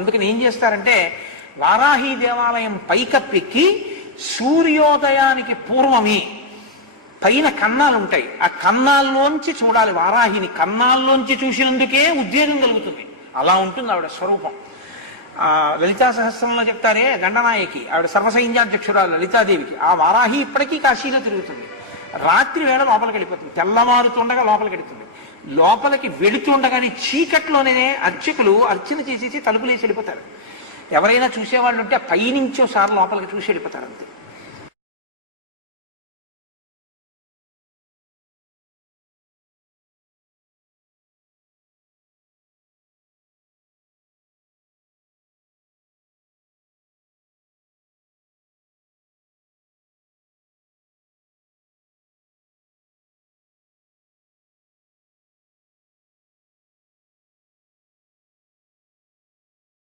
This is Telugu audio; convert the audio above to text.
అందుకని ఏం చేస్తారంటే వారాహి దేవాలయం పైకప్పెక్కి సూర్యోదయానికి పూర్వమే పైన కన్నాలు ఉంటాయి, ఆ కన్నాల్లోంచి చూడాలి. వారాహిని కన్నాల్లోంచి చూసినందుకే ఉద్వేగం కలుగుతుంది. అలా ఉంటుంది ఆవిడ స్వరూపం. లలితా సహస్రంలో చెప్తారే గండనాయకి, ఆవిడ సర్వసైన్యాధ్యక్షురాలు లలితాదేవికి. ఆ వారాహి ఇప్పటికీ కాశీలో తిరుగుతుంది. రాత్రి వేళ లోపలికి వెళ్ళిపోతుంది, తెల్లమారుతుండగా లోపలికి వెళుతుంది. లోపలికి వెళుతుండగానే చీకట్లోనే అర్చకులు అర్చన చేసేసి తలుపులేసి వెళ్ళిపోతారు. ఎవరైనా చూసేవాళ్ళు ఉంటే పైనుంచోసారి లోపలికి చూసి వెళ్ళిపోతారు అంతే.